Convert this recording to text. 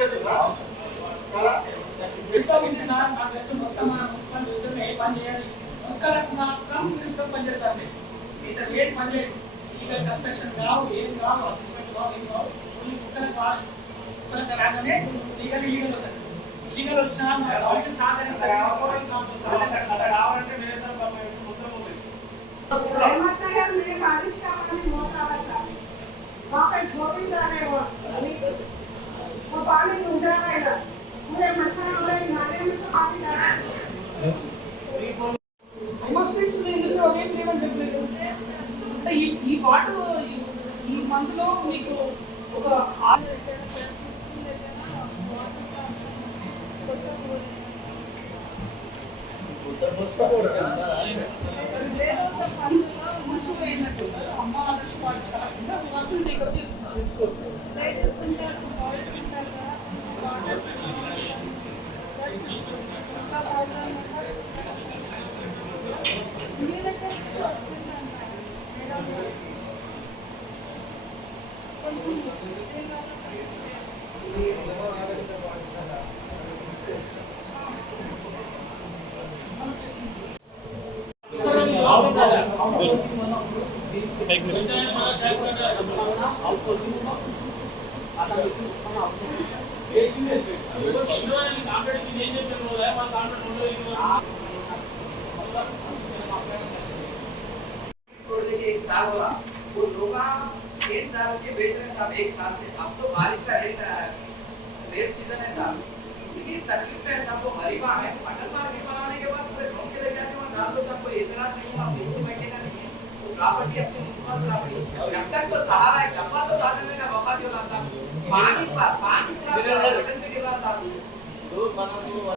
చేసిందా ఎంతో ఉంది సార్. నాకు వచ్చి మొత్తం మన మున్సిపల్ విధంగా ఏ పని చేయాలి ఒక్కలకు మాత్రం విరుద్ధం పనిచేస్తారు. మిగతా ఏం పని చేయదు. లీగల్ కన్స్ట్రక్షన్ కావు, ఏం కావు, అసెస్మెంట్ కావు, ఏం కావు. ఓన్లీ కుక్కలకు రాగానే లీగల్ వస్తుంది. లీగల్ వచ్చినా కౌన్సిల్ సహకరిస్తారు. ఈ వాటర్ ఈ మంత్లో మీకు ఒక అమ్మ ఆదర్శ పాఠశాల కింద మంత్రులు దగ్గర తీసుకోవచ్చు. एक साल हुआ वो लोग रेट डाल के बेच रहे हैं साहब एक साल से। अब तो बारिश का रेट सीजन है साहब। इतनी तकलीफ है साहब, वो गरीबा है। अटल मार्केट बनाने के बाद पूरे गांव के ले जाते हैं डाल दो सबको, इतना नहीं हुआ फिक्स महीने का नहीं है। वो प्रॉपर्टी अपनी मुन्सिपल प्रॉपर्टी जब तक तो सहारा है डब्बा तो डालने का मौका दियो ना साहब। पानी पूरा रिटर्न पे गिर रहा साहब।